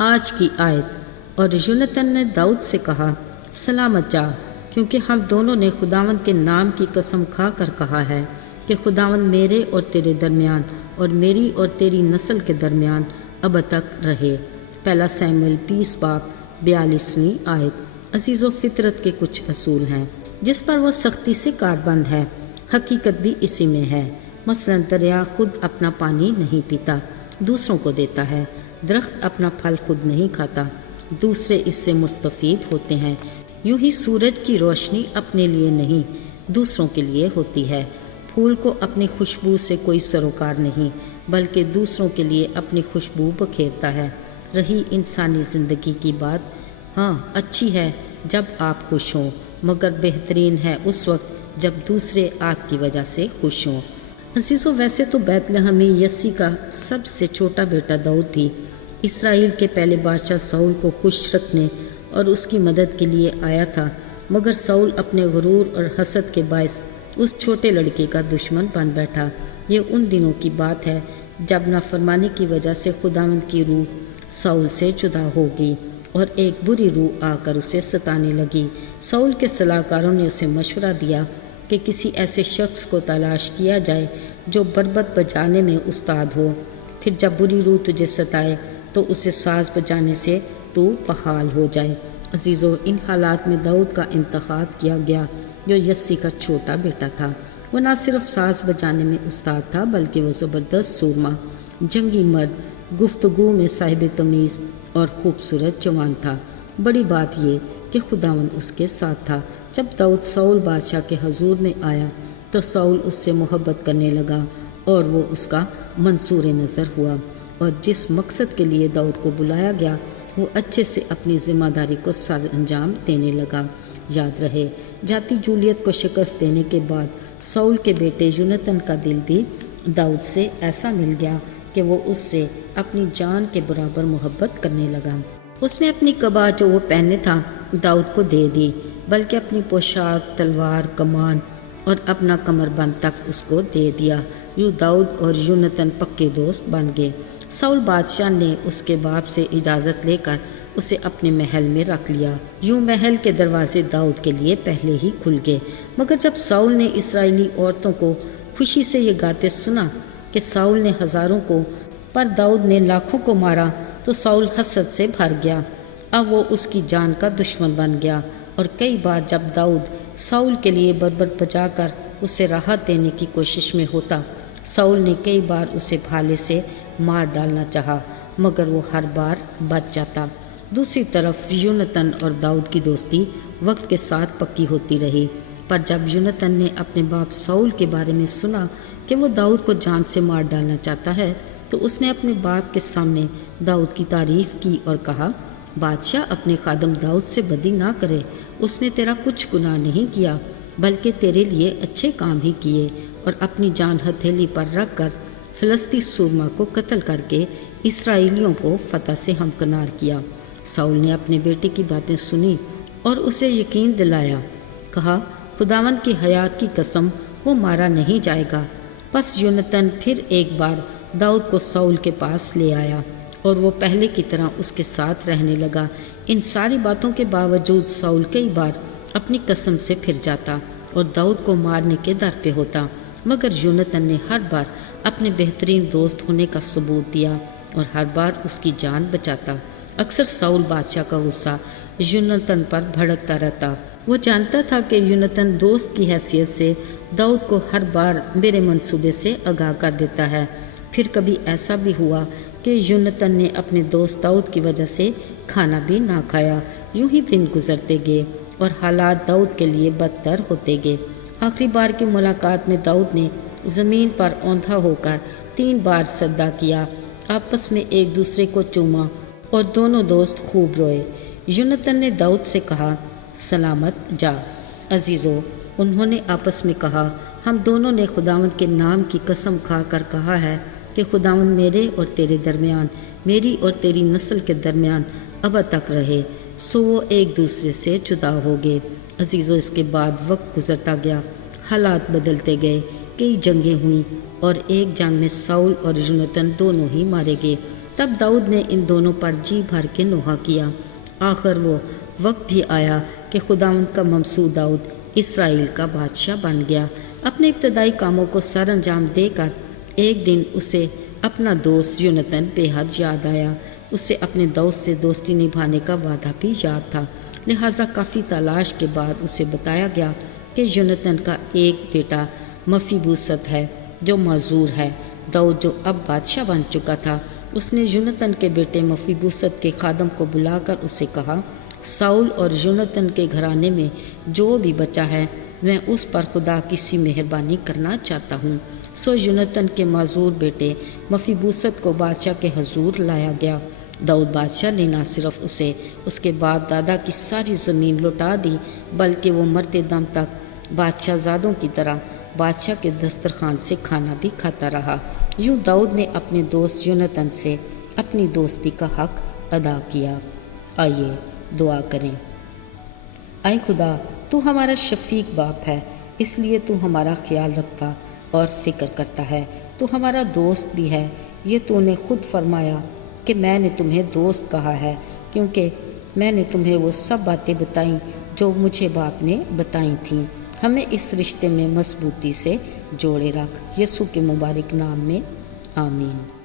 آج کی آیت۔ اور یونتن نے داؤد سے کہا، سلامت جا، کیونکہ ہم دونوں نے خداوند کے نام کی قسم کھا کر کہا ہے کہ خداوند میرے اور تیرے درمیان اور میری اور تیری نسل کے درمیان اب تک رہے۔ پہلا سیموئیل 20 باب 42 آیت۔ عزیزو، فطرت کے کچھ اصول ہیں جس پر وہ سختی سے کاربند ہے، حقیقت بھی اسی میں ہے۔ مثلا دریا خود اپنا پانی نہیں پیتا، دوسروں کو دیتا ہے۔ درخت اپنا پھل خود نہیں کھاتا، دوسرے اس سے مستفید ہوتے ہیں۔ یوں ہی سورج کی روشنی اپنے لیے نہیں، دوسروں کے لیے ہوتی ہے۔ پھول کو اپنی خوشبو سے کوئی سروکار نہیں، بلکہ دوسروں کے لیے اپنی خوشبو بکھیرتا ہے۔ رہی انسانی زندگی کی بات، ہاں اچھی ہے جب آپ خوش ہوں، مگر بہترین ہے اس وقت جب دوسرے آپ کی وجہ سے خوش ہوں۔ عزیزو، ویسے تو بیت لحم میں یسی کا سب سے چھوٹا بیٹا داؤد بھی اسرائیل کے پہلے بادشاہ ساؤل کو خوش رکھنے اور اس کی مدد کے لیے آیا تھا، مگر ساؤل اپنے غرور اور حسد کے باعث اس چھوٹے لڑکے کا دشمن بن بیٹھا۔ یہ ان دنوں کی بات ہے جب نافرمانی کی وجہ سے خداوند کی روح ساؤل سے جدا ہوگی اور ایک بری روح آ کر اسے ستانے لگی۔ ساؤل کے صلاح کاروں نے اسے مشورہ دیا کہ کسی ایسے شخص کو تلاش کیا جائے جو بربط بجانے میں استاد ہو، پھر جب بری روح تجھے ستائے تو اسے ساز بجانے سے تو بحال ہو جائے۔ عزیزو، ان حالات میں داؤد کا انتخاب کیا گیا جو یسی کا چھوٹا بیٹا تھا۔ وہ نہ صرف ساز بجانے میں استاد تھا بلکہ وہ زبردست سورما، جنگی مرد، گفتگو میں صاحب تمیز اور خوبصورت جوان تھا۔ بڑی بات یہ کہ خداوند اس کے ساتھ تھا۔ جب داؤد ساؤل بادشاہ کے حضور میں آیا تو ساؤل اس سے محبت کرنے لگا اور وہ اس کا منصور نظر ہوا، اور جس مقصد کے لیے داؤد کو بلایا گیا وہ اچھے سے اپنی ذمہ داری کو سر انجام دینے لگا۔ یاد رہے، جاتی جولیت کو شکست دینے کے بعد ساؤل کے بیٹے یونتن کا دل بھی داؤد سے ایسا مل گیا کہ وہ اس سے اپنی جان کے برابر محبت کرنے لگا۔ اس نے اپنی قبا جو وہ پہنے تھا داؤد کو دے دی، بلکہ اپنی پوشاک، تلوار، کمان اور اپنا کمر بند تک اس کو دے دیا۔ یوں داؤد اور یونتن پکے دوست بن گئے۔ ساؤل بادشاہ نے اس کے باپ سے اجازت لے کر اسے اپنے محل میں رکھ لیا۔ یوں محل کے دروازے داؤد کے لیے پہلے ہی کھل گئے۔ مگر جب ساؤل نے اسرائیلی عورتوں کو خوشی سے یہ گاتے سنا کہ ساؤل نے ہزاروں کو پر داؤد نے لاکھوں کو مارا تو ساؤل حسد سے بھر گیا۔ اب وہ اس کی جان کا دشمن بن گیا، اور کئی بار جب داؤد ساؤل کے لیے بربط بجا کر اسے راحت دینے کی کوشش میں ہوتا، ساؤل نے کئی بار اسے بھالے سے مار ڈالنا چاہا، مگر وہ ہر بار بچ جاتا۔ دوسری طرف یونتن اور داؤد کی دوستی وقت کے ساتھ پکی ہوتی رہی، پر جب یونتن نے اپنے باپ ساؤل کے بارے میں سنا کہ وہ داؤد کو جان سے مار ڈالنا چاہتا ہے تو اس نے اپنے باپ کے سامنے داؤد کی تعریف کی اور کہا، بادشاہ اپنے خادم داؤد سے بدی نہ کرے، اس نے تیرا کچھ گناہ نہیں کیا بلکہ تیرے لیے اچھے کام ہی کیے، اور اپنی جان ہتھیلی پر رکھ کر فلسطی سورما کو قتل کر کے اسرائیلیوں کو فتح سے ہمکنار کیا۔ ساؤل نے اپنے بیٹے کی باتیں سنی اور اسے یقین دلایا، کہا، خداوند کی حیات کی قسم، وہ مارا نہیں جائے گا۔ پس یونتن پھر ایک بار داؤد کو ساؤل کے پاس لے آیا اور وہ پہلے کی طرح اس کے ساتھ رہنے لگا۔ ان ساری باتوں کے باوجود ساؤل کئی بار اپنی قسم سے پھر جاتا اور داؤد کو مارنے کے در پہ ہوتا، مگر یونتن نے ہر بار اپنے بہترین دوست ہونے کا ثبوت دیا اور ہر بار اس کی جان بچاتا۔ اکثر ساؤل بادشاہ کا غصہ یونتن پر بھڑکتا رہتا۔ وہ جانتا تھا کہ یونتن دوست کی حیثیت سے داؤد کو ہر بار میرے منصوبے سے آگاہ کر دیتا ہے۔ پھر کبھی ایسا بھی ہوا کہ یونتن نے اپنے دوست داؤد کی وجہ سے کھانا بھی نہ کھایا۔ یوں ہی دن گزرتے گئے اور حالات داؤد کے لیے بدتر ہوتے گئے۔ آخری بار کی ملاقات میں داؤد نے زمین پر اوندھا ہو کر 3 بار سجدہ کیا، آپس میں ایک دوسرے کو چوما اور دونوں دوست خوب روئے۔ یونتن نے داؤد سے کہا، سلامت جا۔ عزیزو، انہوں نے آپس میں کہا، ہم دونوں نے خداوند کے نام کی قسم کھا کر کہا ہے کہ خداوند میرے اور تیرے درمیان، میری اور تیری نسل کے درمیان اب تک رہے۔ سو وہ ایک دوسرے سے جدا ہو گئے۔ عزیزو، اس کے بعد وقت گزرتا گیا، حالات بدلتے گئے۔ کئی جنگیں ہوئیں اور ایک جنگ میں ساؤل اور یونتن دونوں ہی مارے گئے۔ تب داؤد نے ان دونوں پر جی بھر کے نوحہ کیا۔ آخر وہ وقت بھی آیا کہ خداوند کا ممسوح داؤد اسرائیل کا بادشاہ بن گیا۔ اپنے ابتدائی کاموں کو سر انجام دے کر ایک دن اسے اپنا دوست یونتن بے حد یاد آیا۔ اسے اپنے دوست سے دوستی نبھانے کا وعدہ بھی یاد تھا، لہٰذا کافی تلاش کے بعد اسے بتایا گیا کہ یونتن کا ایک بیٹا مفیبوست ہے جو معذور ہے۔ داؤد جو اب بادشاہ بن چکا تھا، اس نے یونتن کے بیٹے مفیبوست کے خادم کو بلا کر اسے کہا، ساؤل اور یونتن کے گھرانے میں جو بھی بچا ہے میں اس پر خدا کی سی مہربانی کرنا چاہتا ہوں۔ سو یونتن کے معذور بیٹے مفیبوست کو بادشاہ کے حضور لایا گیا۔ داؤد بادشاہ نے نہ صرف اسے اس کے باپ دادا کی ساری زمین لوٹا دی، بلکہ وہ مرتے دم تک بادشاہ زادوں کی طرح بادشاہ کے دسترخوان سے کھانا بھی کھاتا رہا۔ یوں داؤد نے اپنے دوست یونتن سے اپنی دوستی کا حق ادا کیا۔ آئیے دعا کریں۔ اے خدا، تو ہمارا شفیق باپ ہے، اس لیے تو ہمارا خیال رکھتا اور فکر کرتا ہے۔ تو ہمارا دوست بھی ہے، یہ تو نے خود فرمایا کہ میں نے تمہیں دوست کہا ہے، کیونکہ میں نے تمہیں وہ سب باتیں بتائیں جو مجھے باپ نے بتائی تھیں۔ ہمیں اس رشتے میں مضبوطی سے جوڑے رکھ، یسوع کے مبارک نام میں آمین۔